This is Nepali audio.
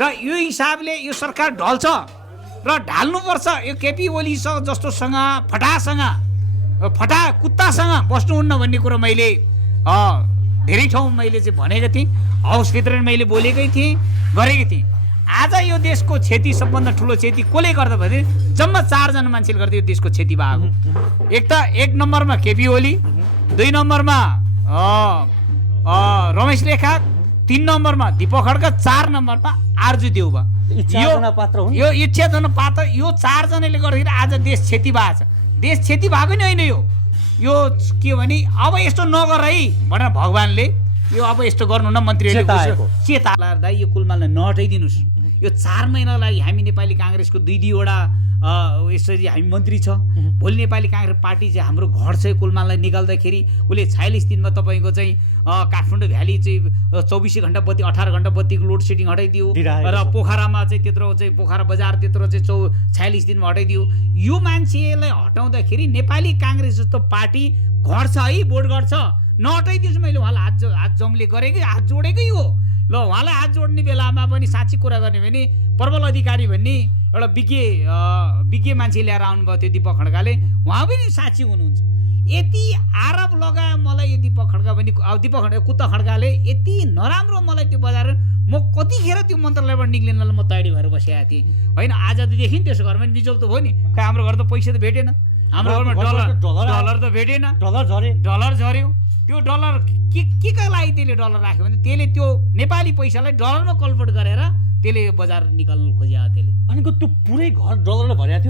र यो हिसाबले यो सरकार ढल्छ र ढाल्नुपर्छ। यो केपी ओलीसँग जस्तोसँग फटा कुत्तासँग बस्नुहुन्न भन्ने कुरो मैले धेरै ठाउँ मैले चाहिँ भनेको थिएँ, हाउसभित्र मैले बोलेकै थिएँ, गरेकै थिएँ। आज यो देशको क्षति सबभन्दा ठुलो क्षति कसले गर्दा भने जम्मा 4 जना मान्छेले गर्दा यो देशको क्षति भएको। एक नम्बरमा केपी ओली, 2 नम्बरमा रमेश लेखा, 3 नम्बरमा दीपक खड्का, 4 नम्बरमा आरजु देउबा। यो 6 जना पात्र, यो 4 जनाले गर्दाखेरि आज देश क्षति भएको छ। देश क्षति भएको नि होइन, यो के भने अब यस्तो नगर है भनेर भगवान्ले यो अब यस्तो गर्नु न मन्त्रीले चेता दाइ यो कुलमाललाई नहटाइदिनुस्। यो 4 महिनालाई हामी नेपाली काङ्ग्रेसको 2-2वटा यसरी हामी मन्त्री छ। भोलि नेपाली काङ्ग्रेस पार्टी चाहिँ हाम्रो घर छ कुलमाललाई निकाल्दाखेरि उसले 46 दिनमा तपाईँको चाहिँ काठमाडौँ भ्याली चाहिँ 24 घण्टा बत्ती 18 घण्टा बत्तीको लोड सेडिङ हटाइदियो र पोखरामा चाहिँ त्यत्रो चाहिँ पोखरा बजार त्यत्रो चाहिँ 46 दिनमा हटाइदियो। यो मान्छेलाई हटाउँदाखेरि नेपाली काङ्ग्रेस जस्तो पार्टी घट्छ है, बोर्ड गर्छ, नहटाइदियोस्। मैले उहाँलाई हात जम्ले गरेकै, हात जोडेकै हो। ल उहाँलाई हात जोड्ने बेलामा पनि साँच्ची कुरा गर्ने भने प्रबल अधिकारी भन्ने एउटा विज्ञ मान्छे ल्याएर आउनुभयो त्यो दीपक खड्काले, उहाँ पनि साँच्ची हुनुहुन्छ। यति आरोप लगायो मलाई यो दीपक खड्का पनि, दीपक खड्का कुत्ता खड्काले यति नराम्रो मलाई त्यो बजार, म कतिखेर त्यो मन्त्रालयबाट निक्लिनलाई म तयारी भएर बसिरहेको थिएँ होइन। आज त देखि नि त्यसो घरमा बिजोग त भयो नि, हाम्रो घर त पैसा त भेटेन, हाम्रो घरमा डलर त भेटेन, डलर झऱ्यो। त्यो डलर के का लागि त्यसले डलर राख्यो भने त्यसले त्यो नेपाली पैसालाई डलरमा कन्भर्ट गरेर त्यसले बजार निकाल्नु खोज्यो त्यसले। अनि त्यो पुरै घर डलरले भरिएको थियो।